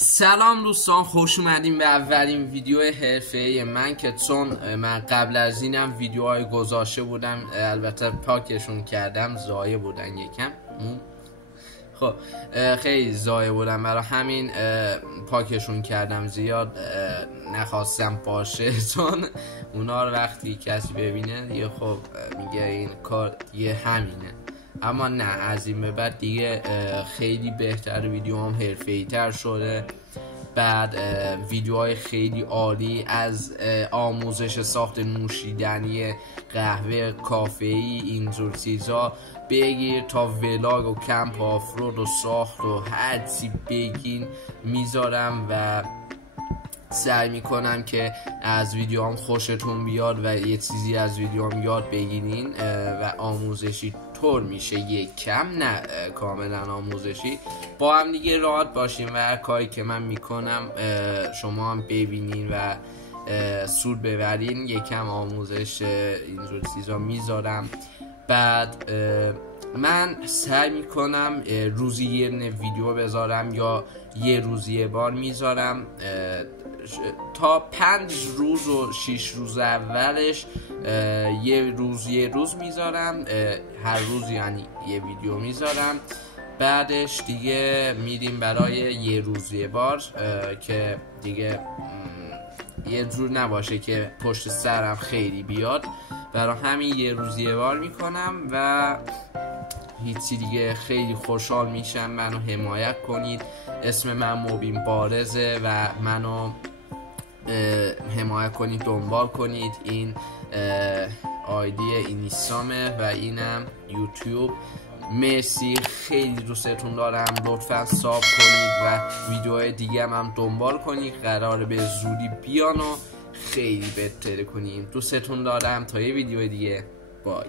سلام دوستان، خوش اومدیم به اولین ویدیو حرفه‌ای من که چون من قبل از اینم ویدیوهای گذاشته بودم، البته پاکشون کردم، ضایع بودن یکم. خب خیلی ضایع بودن، برای همین پاکشون کردم، زیاد نخواستم باشه چون اونا رو وقتی کسی ببینه دیگه خب میگه این کار دیگه همینه. اما نه، از این به بعد دیگه خیلی بهتر، ویدیو هم حرفه‌ای تر شده. بعد ویدیوهای خیلی عالی از آموزش ساخت نوشیدنی قهوه، کافه‌ای، اینجور چیزا بگیر تا ولاگ و کمپ آفرود و ساخت و هر چی بگین میذارم و سعی میکنم که از ویدیوام خوشتون بیاد و یه چیزی از ویدیوام یاد بگیرین و آموزشی طور میشه، یک کم نه کاملا آموزشی، با هم دیگه راحت باشیم و هر کاری که من میکنم شما هم ببینین و سود ببرین. یکم آموزش اینجور چیزا میذارم. بعد من سعی میکنم روزی یه ویدیو بذارم یا یه روز یه بار میذارم، تا 5 روز و 6 روز اولش یه روز میذارم، هر روز یعنی یه ویدیو میذارم. بعدش دیگه میریم برای یه روز یه بار که دیگه یه جور نباشه که پشت سرم خیلی بیاد، برای همین یه روز یه بار میکنم و هیچی دیگه. خیلی خوشحال میشم منو حمایت کنید. اسم من مبین بارزه و منو حمایت کنید، دنبال کنید. این آیدی اینستامه و اینم یوتیوب. مرسی، خیلی دوستتون دارم. لطفا ساب کنید و ویدیوهای دیگه هم دنبال کنید، قراره به زودی بیان و خیلی بهتر کنیم. دوستتون دارم. تا یه ویدیو دیگه، بای.